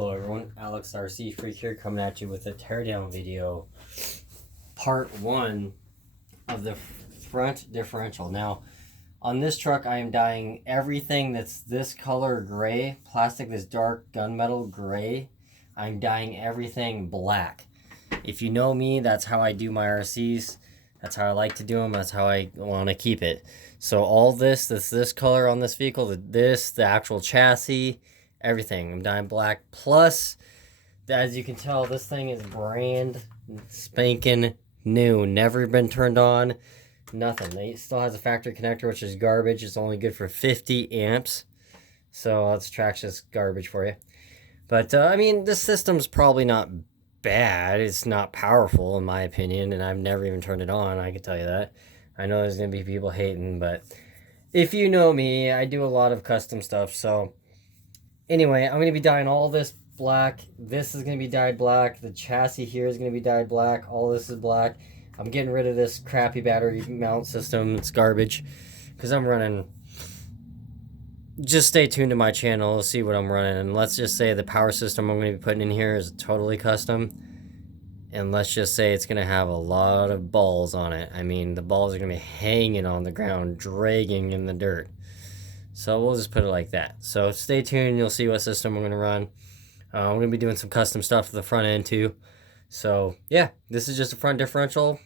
Hello everyone, Alex RC Freak here, coming at you with a teardown video, part 1 of the front differential. Now, on this truck I am dyeing everything that's this color gray, plastic, this dark gunmetal gray. I'm dyeing everything black. If you know me, that's how I do my RCs. That's how I like to do them. That's how I want to keep it. So all this, this color on this vehicle, the actual chassis, everything, I'm dyeing black. Plus, as you can tell, this thing is brand spanking new. Never been turned on. Nothing. It still has a factory connector, which is garbage. It's only good for 50 amps. So that's Traxxas garbage for you. But, I mean, this system's probably not bad. It's not powerful, in my opinion, and I've never even turned it on, I can tell you that. I know there's going to be people hating, but if you know me, I do a lot of custom stuff. So, anyway, I'm going to be dyeing all this black. This is going to be dyed black. The chassis here is going to be dyed black. All this is black. I'm getting rid of this crappy battery mount system. It's garbage because I'm running... Just stay tuned to my channel, see what I'm running, and let's just say the power system I'm going to be putting in here is totally custom, and let's just say it's going to have a lot of balls on it. I mean, the balls are going to be hanging on the ground, dragging in the dirt. So we'll just put it like that. So stay tuned, you'll see what system I'm going to run. I'm going to be doing some custom stuff to the front end too. So yeah, this is just a front differential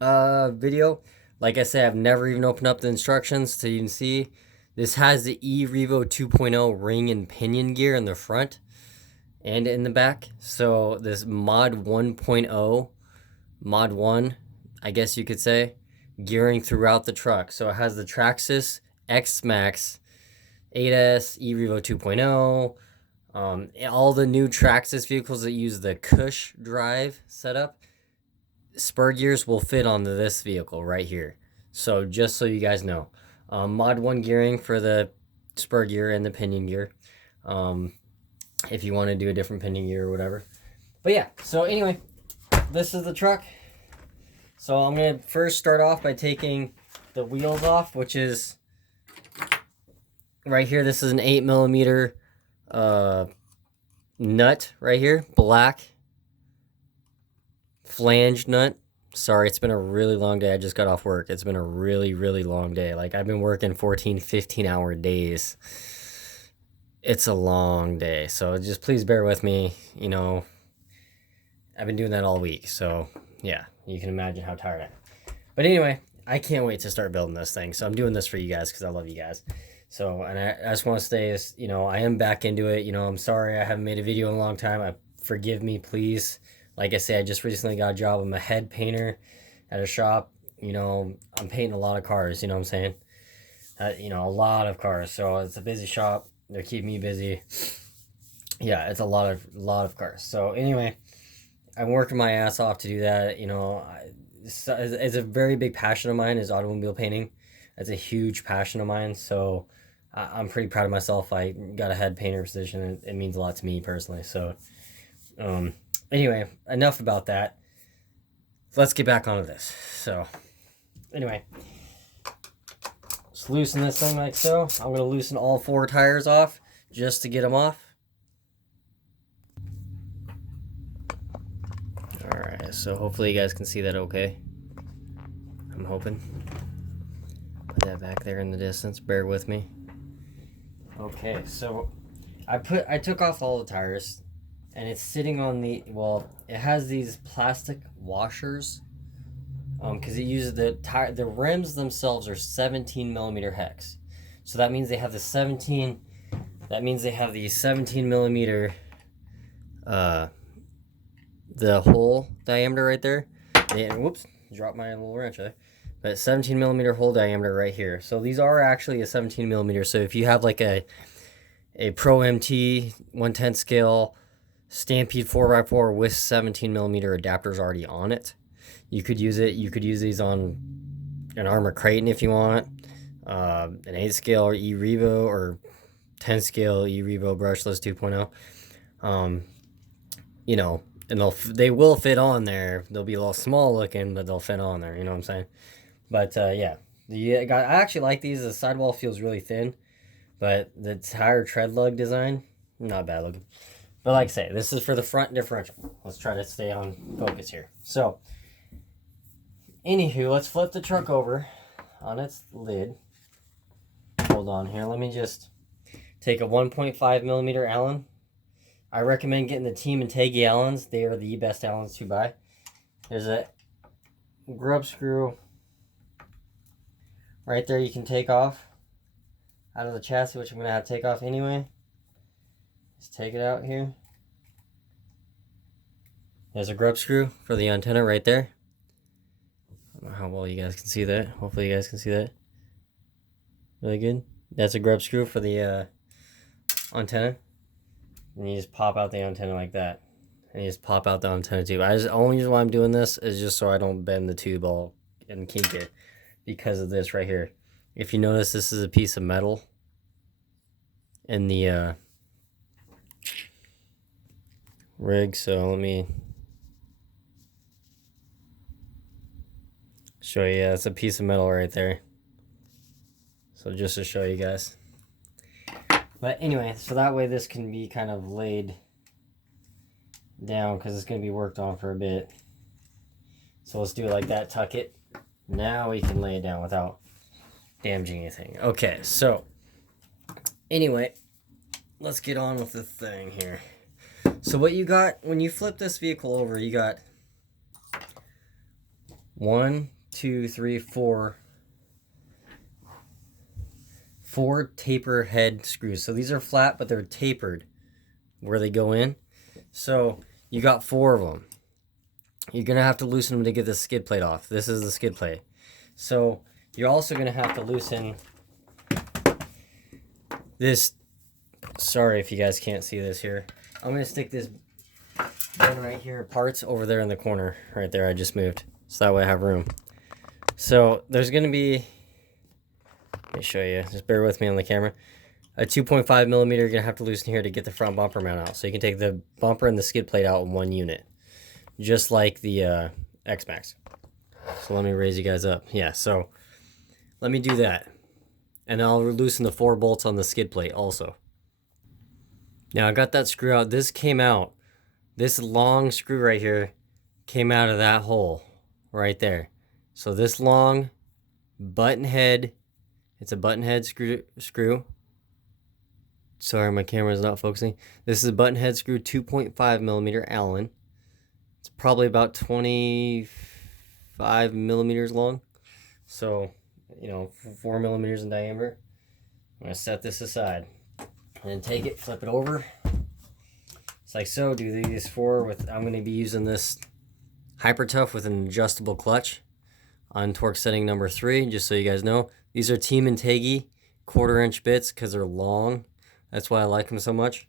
video. Like I said, I've never even opened up the instructions so you can see. This has the eRevo 2.0 ring and pinion gear in the front and in the back. So this mod 1.0, mod 1, I guess you could say, gearing throughout the truck. So it has the Traxxas X Maxx 8S eRevo 2.0. All the new Traxxas vehicles that use the Cush drive setup, spur gears will fit onto this vehicle right here. So just so you guys know. Mod 1 gearing for the spur gear and the pinion gear. If you want to do a different pinion gear or whatever. But yeah, so anyway, this is the truck. So I'm going to first start off by taking the wheels off, which is right here. This is an 8mm nut right here, black flange nut. Sorry, it's been a really long day. I just got off work. It's been a really, really long day. Like, I've been working 14, 15-hour days. It's a long day. So just please bear with me. You know, I've been doing that all week. So, yeah, you can imagine how tired I am. But anyway, I can't wait to start building this thing. So I'm doing this for you guys because I love you guys. So, and I just want to say, you know, I am back into it. You know, I'm sorry I haven't made a video in a long time. Forgive me, please. Like I say, I just recently got a job. I'm a head painter at a shop. You know, I'm painting a lot of cars, you know what I'm saying? You know, a lot of cars. So it's a busy shop. They're keeping me busy. Yeah, it's a lot of cars. So anyway, I'm working my ass off to do that. You know, it's a very big passion of mine is automobile painting. It's a huge passion of mine. So I'm pretty proud of myself. I got a head painter position. And it means a lot to me personally. So, anyway, enough about that. Let's get back onto this. So, anyway, just loosen this thing like so. I'm going to loosen all 4 tires off just to get them off. Alright, so hopefully you guys can see that okay. I'm hoping. Put that back there in the distance. Bear with me. Okay, so I took off all the tires. And it's sitting on the, well, it has these plastic washers, because it uses the rims themselves are 17mm hex. So that means they have the 17mm, the hole diameter right there. And whoops, dropped my little wrench there. But 17mm hole diameter right here. So these are actually a 17mm. So if you have like a Pro MT 1/10 scale Stampede 4x4 with 17mm adapters already on it, you could use it. You could use these on an Armor Creighton if you want, an 8 scale or eRevo or 10 scale eRevo brushless 2.0. You know, and they will fit on there. They'll be a little small looking, but they'll fit on there. You know what I'm saying? But yeah, I actually like these. The sidewall feels really thin, but the tire tread lug design, not bad looking. But like I say, this is for the front differential. Let's try to stay on focus here. So, anywho, let's flip the truck over on its lid. Hold on here. Let me just take a 1.5 millimeter Allen. I recommend getting the Team and Taggy Allens. They are the best Allens to buy. There's a grub screw right there you can take off out of the chassis, which I'm going to have to take off anyway. Just take it out here. There's a grub screw for the antenna right there. I don't know how well you guys can see that. Hopefully you guys can see that. Really good. That's a grub screw for the antenna. And you just pop out the antenna like that. And you just pop out the antenna tube. The only reason why I'm doing this is just so I don't bend the tube all and kink it. Because of this right here. If you notice, this is a piece of metal in the rig. So let me show you. Yeah, it's a piece of metal right there. So just to show you guys. But anyway, so that way this can be kind of laid down because it's going to be worked on for a bit. So let's do it like that, tuck it. Now we can lay it down without damaging anything. Okay, so anyway, let's get on with the thing here. So what you got, when you flip this vehicle over, you got 1, 2, 3, 4 taper head screws. So these are flat, but they're tapered where they go in. So you got 4 of them. You're going to have to loosen them to get the skid plate off. This is the skid plate. So you're also going to have to loosen this. Sorry if you guys can't see this here. I'm going to stick this bin right here, parts over there in the corner. Right there, I just moved. So that way I have room. So there's going to be, let me show you. Just bear with me on the camera. A 2.5 millimeter you're going to have to loosen here to get the front bumper mount out. So you can take the bumper and the skid plate out in one unit. Just like the X-Maxx. So let me raise you guys up. Yeah, so let me do that. And I'll loosen the 4 bolts on the skid plate also. Now I got that screw out. This came out. This long screw right here came out of that hole right there. So this long button head, it's a button head screw. Sorry, my camera's not focusing. This is a button head screw, 2.5 millimeter Allen. It's probably about 25 millimeters long. So, 4 millimeters in diameter. I'm going to set this aside. And then take it, flip it over. It's like so. Do these 4 with, I'm going to be using this Hyper Tough with an adjustable clutch on torque setting number 3, just so you guys know. These are Team and Taggy 1/4 inch bits because they're long. That's why I like them so much.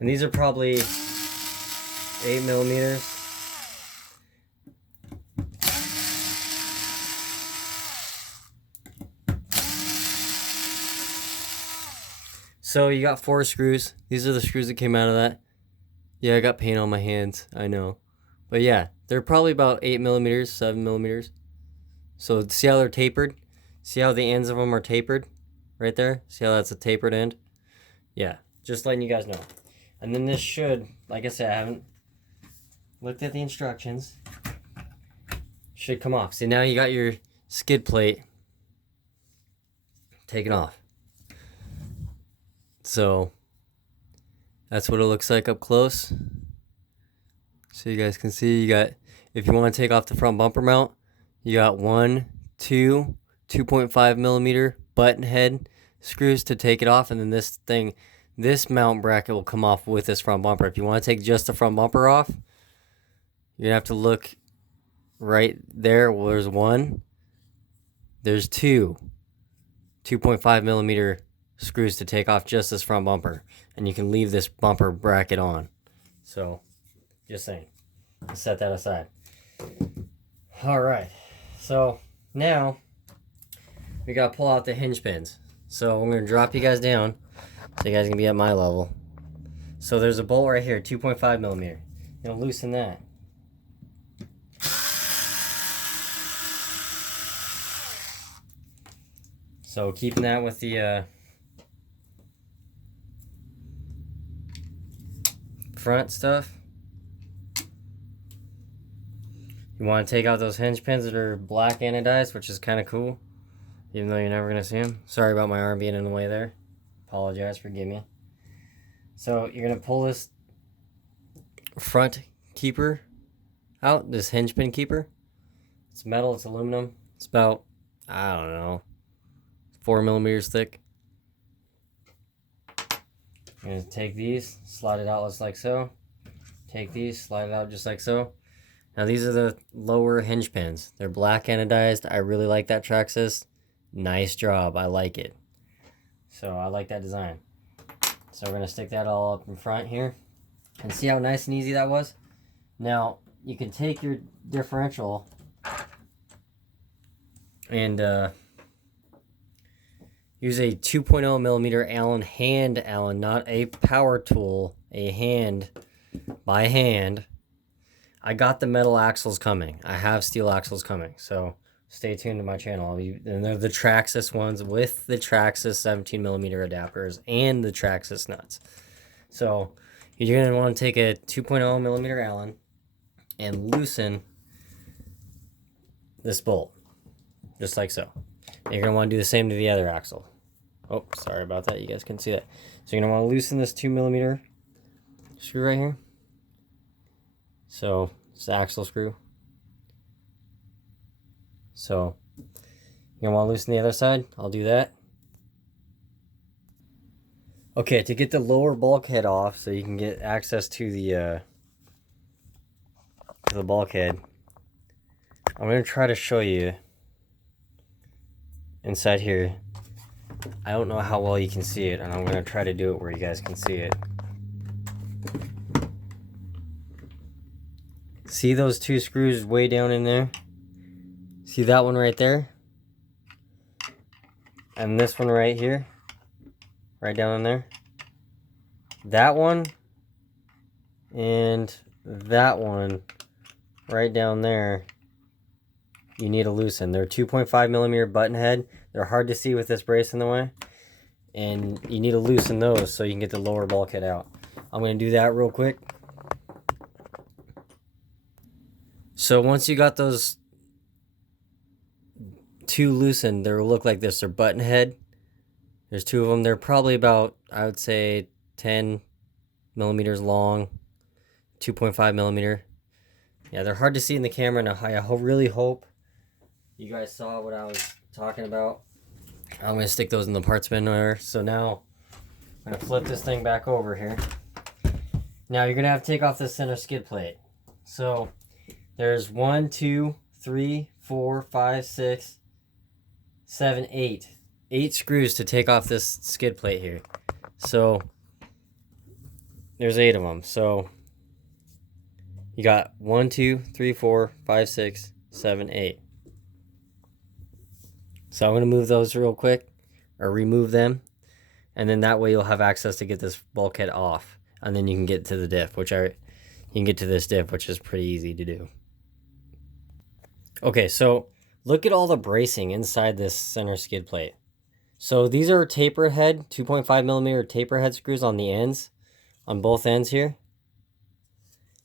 And these are probably 8 millimeters. So you got 4 screws. These are the screws that came out of that. Yeah, I got paint on my hands, I know. But yeah, they're probably about 8 millimeters, 7 millimeters. So see how they're tapered? See how the ends of them are tapered? Right there? See how that's a tapered end? Yeah, just letting you guys know. And then this should, like I said, I haven't looked at the instructions. Should come off. See, now you got your skid plate taken off. So that's what it looks like up close. So you guys can see, you got, if you want to take off the front bumper mount, you got 1, 2, 2.5 millimeter button head screws to take it off, and then this thing, this mount bracket will come off with this front bumper. If you want to take just the front bumper off, you're gonna have to look right there. Well, there's 1, there's 2 2.5 millimeter screws to take off just this front bumper, and you can leave this bumper bracket on. So just saying, set that aside. All right, so now we gotta pull out the hinge pins. So I'm gonna drop you guys down so you guys can be at my level. So there's a bolt right here, 2.5 millimeter. You're gonna loosen that. So keeping that with the front stuff. You want to take out those hinge pins that are black anodized, which is kind of cool, even though you're never going to see them. Sorry about my arm being in the way there. Apologize, forgive me. So you're going to pull this front keeper out, this hinge pin keeper. It's metal, it's aluminum. It's about, I don't know, 4 millimeters thick. I'm going to take these, slide it out just like so. Take these, slide it out just like so. Now these are the lower hinge pins. They're black anodized. I really like that Traxxas. Nice job. I like it. So I like that design. So we're going to stick that all up in front here. And see how nice and easy that was? Now you can take your differential and use a 2.0 millimeter Allen, hand Allen, not a power tool, a hand, by hand. I got the metal axles coming. I have steel axles coming, so stay tuned to my channel. And they're the Traxxas ones with the Traxxas 17 millimeter adapters and the Traxxas nuts. So you're going to want to take a 2.0 millimeter Allen and loosen this bolt, just like so. And you're going to want to do the same to the other axle. Oh, sorry about that. You guys can see that. So you're going to want to loosen this 2 millimeter screw right here. So it's the axle screw. So you're going to want to loosen the other side. I'll do that. Okay, to get the lower bulkhead off so you can get access to the bulkhead, I'm going to try to show you inside here. I don't know how well you can see it, and I'm going to try to do it where you guys can see it. See those two screws way down in there? See that one right there? And this one right here? Right down in there? That one and that one right down there, you need to loosen. They're 2.5 millimeter button head. They're hard to see with this brace in the way. And you need to loosen those so you can get the lower bulkhead out. I'm going to do that real quick. So once you got those two loosened, they'll look like this. They're button head. There's two of them. They're probably about, I would say, 10 millimeters long, 2.5 millimeter. Yeah, they're hard to see in the camera, and I really hope you guys saw what I was talking about. I'm going to stick those in the parts bin there. So now I'm going to flip this thing back over here. Now you're going to have to take off the center skid plate. So there's 1, 2, 3, 4, 5, 6, 7, 8. 8 screws to take off this skid plate here. So there's 8 of them. So you got 1, 2, 3, 4, 5, 6, 7, 8. So I'm going to move those real quick, or remove them, and then that way you'll have access to get this bulkhead off, and then you can get to the diff, you can get to this diff, which is pretty easy to do. Okay, so look at all the bracing inside this center skid plate. So these are taper head, 2.5 millimeter taper head screws on the ends, on both ends here.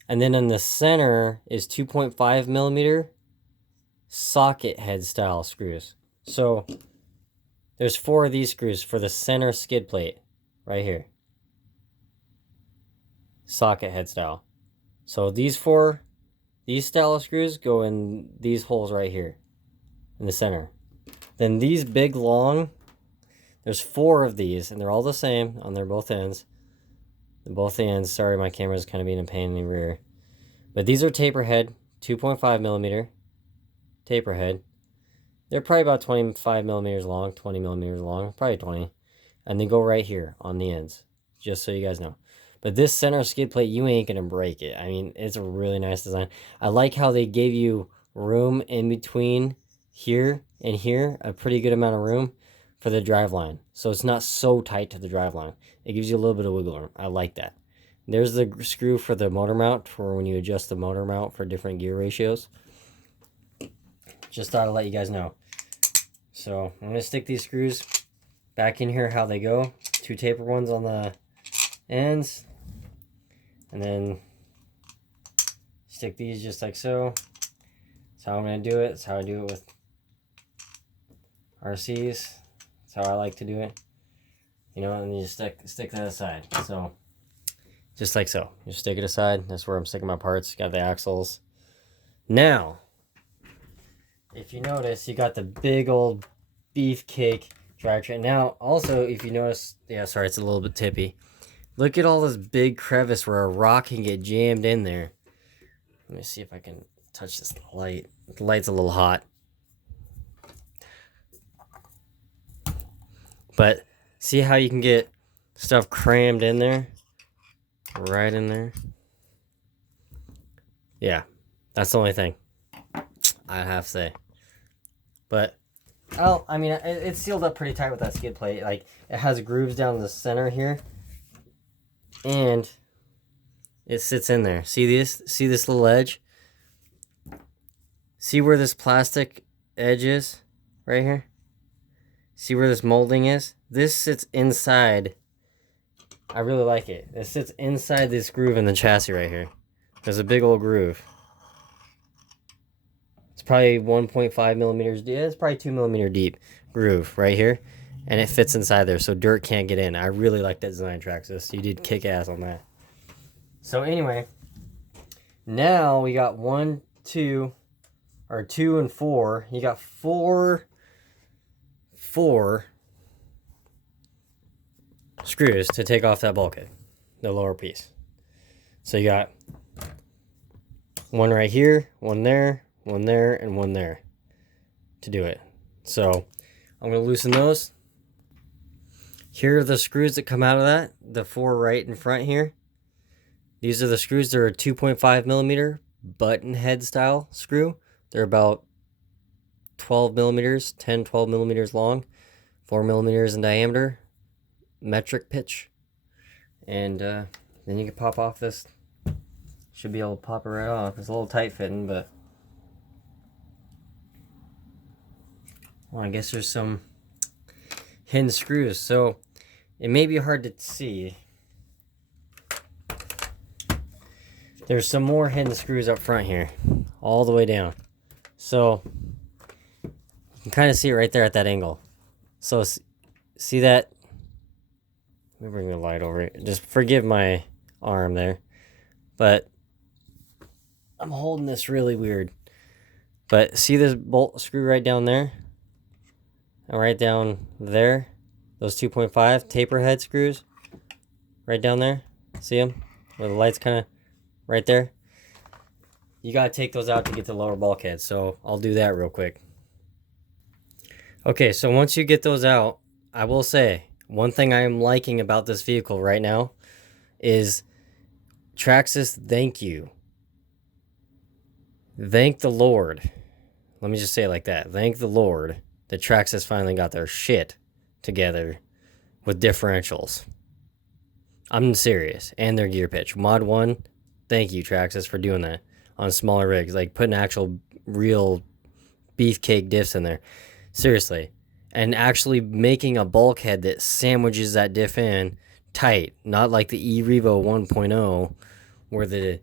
And then in the center is 2.5 millimeter socket head style screws. So there's 4 of these screws for the center skid plate right here. Socket head style. So these 4, these style of screws go in these holes right here in the center. Then these big long, there's 4 of these, and they're all the same on their both ends. Both ends, sorry my camera's kind of being a pain in the rear. But these are taper head, 2.5 millimeter taper head. They're probably about 25 millimeters long, 20 millimeters long, probably 20. And they go right here on the ends, just so you guys know. But this center skid plate, you ain't gonna break it. I mean, it's a really nice design. I like how they gave you room in between here and here, a pretty good amount of room for the drive line. So it's not so tight to the drive line. It gives you a little bit of wiggle room. I like that. There's the screw for the motor mount, for when you adjust the motor mount for different gear ratios. Just thought I'd let you guys know. So I'm gonna stick these screws back in here how they go. 2 taper ones on the ends, and then stick these just like so. That's how I'm gonna do it. That's how I do it with RCs. That's how I like to do it. You know, and you just stick that aside. So just like so. You stick it aside. That's where I'm sticking my parts. Got the axles. Now, if you notice, you got the big old beefcake drivetrain. Now, also, if you notice, yeah, sorry, it's a little bit tippy. Look at all this big crevice where a rock can get jammed in there. Let me see if I can touch this light. The light's a little hot. But see how you can get stuff crammed in there? Right in there. Yeah, that's the only thing I have to say. But, oh, I mean, it's sealed up pretty tight with that skid plate. Like, it has grooves down the center here. And it sits in there. See this? See this little edge? See where this plastic edge is? Right here? See where this molding is? This sits inside. I really like it. It sits inside this groove in the chassis right here. There's a big old groove. It's probably 1.5 millimeters deep. It's probably 2 millimeter deep groove right here. And it fits inside there so dirt can't get in. I really like that design, Traxxas. You did kick ass on that. So anyway, now we got 1, 2, or 2 and 4. You got four screws to take off that bulkhead, the lower piece. So you got one right here, one there, and one there to do it. So I'm going to loosen those. Here are the screws that come out of that, the 4 right in front here. These are the screws. They're a 2.5 millimeter button head style screw. They're about 12 millimeters, 12 millimeters long, 4 millimeters in diameter, metric pitch. And then you can pop off this. Should be able to pop it right off. It's a little tight fitting, but well, I guess there's some hinge screws. So it may be hard to see. There's some more hinge screws up front here, all the way down. So you can kind of see it right there at that angle. So see that? Let me bring the light over it. Just forgive my arm there. But I'm holding this really weird. But see this bolt screw right down there? And right down there? Those 2.5 taper head screws? Right down there? See them? Where the light's kind of right there? You got to take those out to get the lower bulkhead. So I'll do that real quick. Okay, so once you get those out, I will say, one thing I am liking about this vehicle right now is Traxxas, thank you. Thank the Lord. Let me just say it like that. Thank the Lord that Traxxas finally got their shit together with differentials. I'm serious. And their gear pitch. Mod 1, thank you, Traxxas, for doing that on smaller rigs. Like putting actual real beefcake diffs in there. Seriously. And actually making a bulkhead that sandwiches that diff in tight. Not like the E-Revo 1.0 where the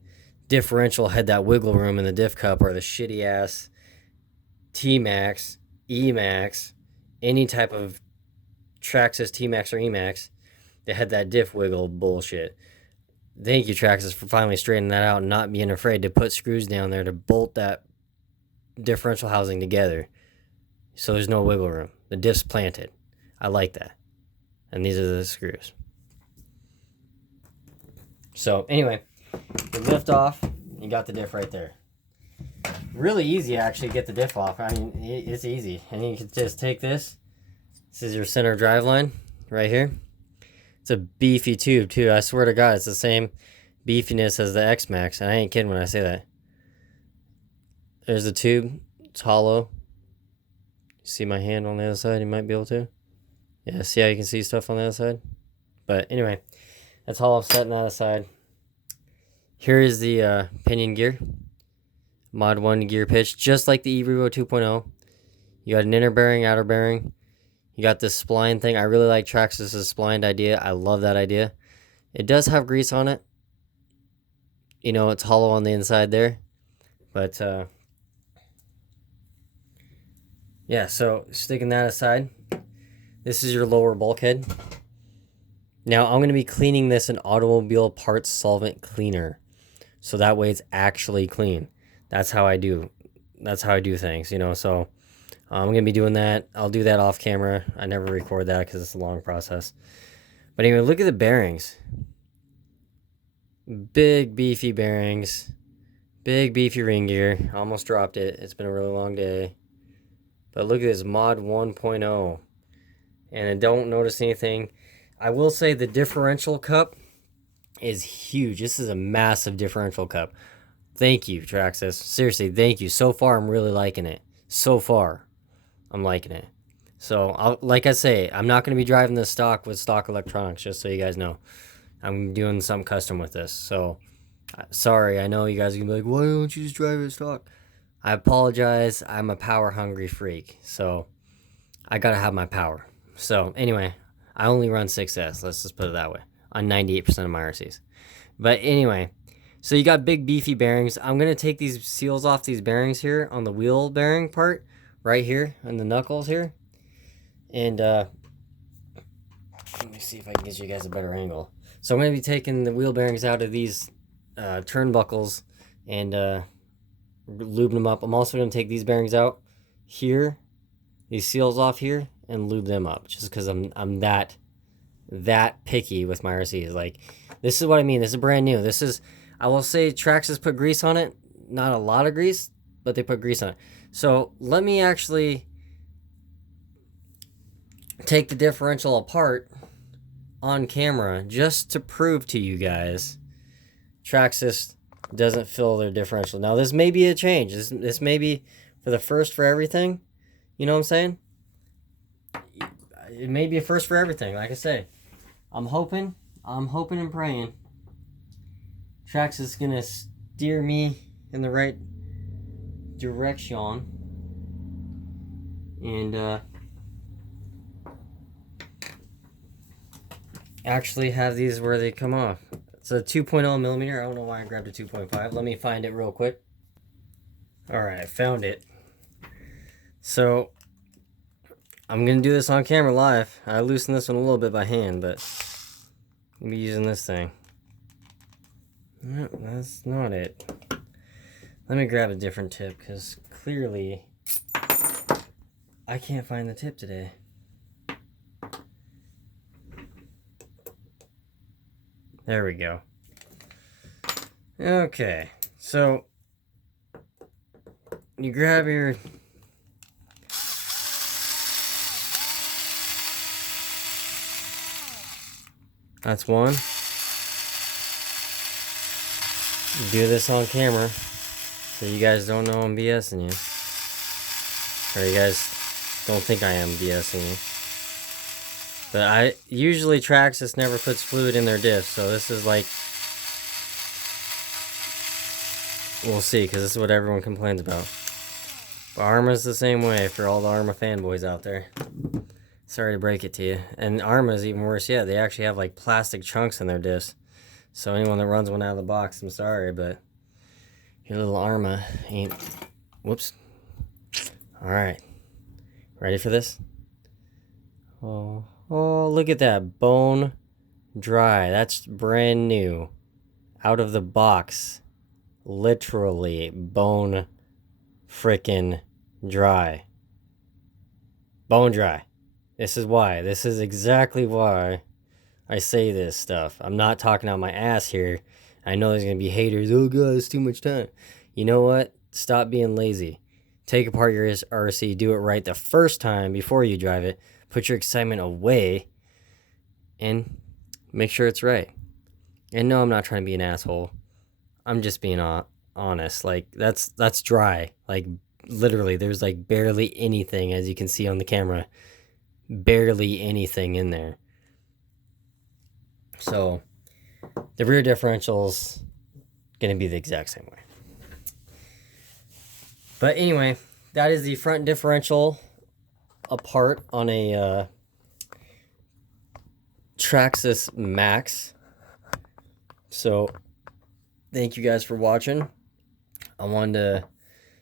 differential had that wiggle room in the diff cup, or the shitty ass T-Max, E-Max, any type of Traxxas T-Max or E-Max that had that diff wiggle bullshit. Thank you, Traxxas, for finally straightening that out and not being afraid to put screws down there to bolt that differential housing together so there's no wiggle room. The diff's planted. I like that. And these are the screws. So anyway, you lift off, you got the diff right there. Really easy to actually get the diff off. I mean, it's easy. And you can just take this. This is your center drive line right here. It's a beefy tube too. I swear to God, it's the same beefiness as the X-Max. And I ain't kidding when I say that. There's the tube. It's hollow. See my hand on the other side? You might be able to. Yeah, see how you can see stuff on the other side? But anyway, that's all I'm setting that aside. Here is the pinion gear. Mod 1 gear pitch, just like the E-Revo 2.0. You got an inner bearing, outer bearing. You got this spline thing. I really like Traxxas' splined idea. I love that idea. It does have grease on it. You know, it's hollow on the inside there. But, yeah, so sticking that aside, this is your lower bulkhead. Now, I'm going to be cleaning this in automobile parts solvent cleaner. So that way it's actually clean. That's how I do things, you know. So I'm going to be doing that. I'll do that off camera. I never record that because it's a long process. But anyway, look at the bearings. Big, beefy bearings. Big, beefy ring gear. Almost dropped it. It's been a really long day. But look at this mod 1.0. And I don't notice anything. I will say the differential cup is huge. This is a massive differential cup. Thank you, Traxxas. Seriously, thank you. So far, I'm really liking it. So far, I'm liking it. So, like I say, I'm not going to be driving this stock with stock electronics, just so you guys know. I'm doing something custom with this. So, sorry, I know you guys are going to be like, why don't you just drive it stock? I apologize. I'm a power-hungry freak. So, I got to have my power. So, anyway, I only run 6S. Let's just put it that way. On 98% of my RCs. But anyway, so you got big beefy bearings. I'm going to take these seals off these bearings here on the wheel bearing part. Right here on the knuckles here. And let me see if I can get you guys a better angle. So I'm going to be taking the wheel bearings out of these turnbuckles and lubing them up. I'm also going to take these bearings out here, these seals off here, and lube them up. Just because I'm that picky with my RCs. Like, this is what I mean. This is brand new. This is, I will say, Traxxas put grease on it. Not a lot of grease, but they put grease on it. So let me actually take the differential apart on camera just to prove to you guys Traxxas doesn't fill their differential. Now, this may be a change. This may be for the first for everything. You know what I'm saying? It may be a first for everything. Like I say, I'm hoping and praying Traxxas is going to steer me in the right direction and actually have these where they come off. It's a 2.0 millimeter. I don't know why I grabbed a 2.5. Let me find it real quick. Alright, I found it. So I'm gonna do this on camera live. I loosened this one a little bit by hand, but I'm gonna be using this thing. No, that's not it. Let me grab a different tip, because clearly I can't find the tip today. There we go. Okay, so you grab your that's one. Do this on camera so you guys don't know I'm BSing you. Or you guys don't think I am BSing you. But I usually Traxxas never puts fluid in their diffs, so this is like, we'll see, because this is what everyone complains about. But Arma's the same way for all the Arma fanboys out there. Sorry to break it to you. And Arma's even worse yet. They actually have like plastic chunks in their diffs. So anyone that runs one out of the box, I'm sorry, but your little Arma ain't... Whoops. Alright. Ready for this? Oh, look at that. Bone dry. That's brand new. Out of the box. Literally bone frickin' dry. Bone dry. This is why. This is exactly why I say this stuff. I'm not talking out my ass here. I know there's going to be haters. Oh, God, it's too much time. You know what? Stop being lazy. Take apart your RC. Do it right the first time before you drive it. Put your excitement away. And make sure it's right. And no, I'm not trying to be an asshole. I'm just being honest. Like, that's dry. Like, literally, there's like barely anything, as you can see on the camera. Barely anything in there. So the rear differential's gonna be the exact same way. But anyway, that is the front differential a part on a Traxxas maxx. So thank you guys for watching. I wanted to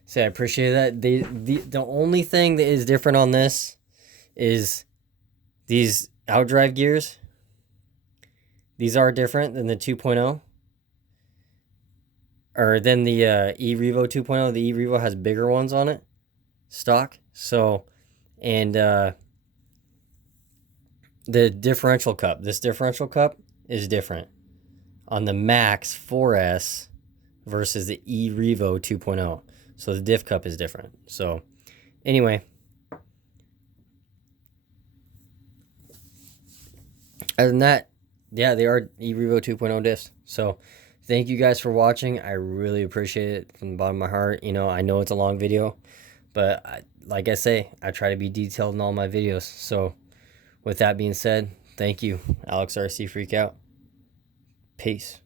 say I appreciate that. The only thing that is different on this is these outdrive gears. These are different than the 2.0. Or than the e-Revo 2.0. The e-Revo has bigger ones on it. Stock. So, and the differential cup. This differential cup is different on the Maxx 4S versus the e-Revo 2.0. So the diff cup is different. So anyway, other than that, yeah, they are e-Revo 2.0 diffs. So thank you guys for watching. I really appreciate it from the bottom of my heart. You know, I know it's a long video, but like I say, I try to be detailed in all my videos. So with that being said, thank you. Alex RC Freak out. Peace.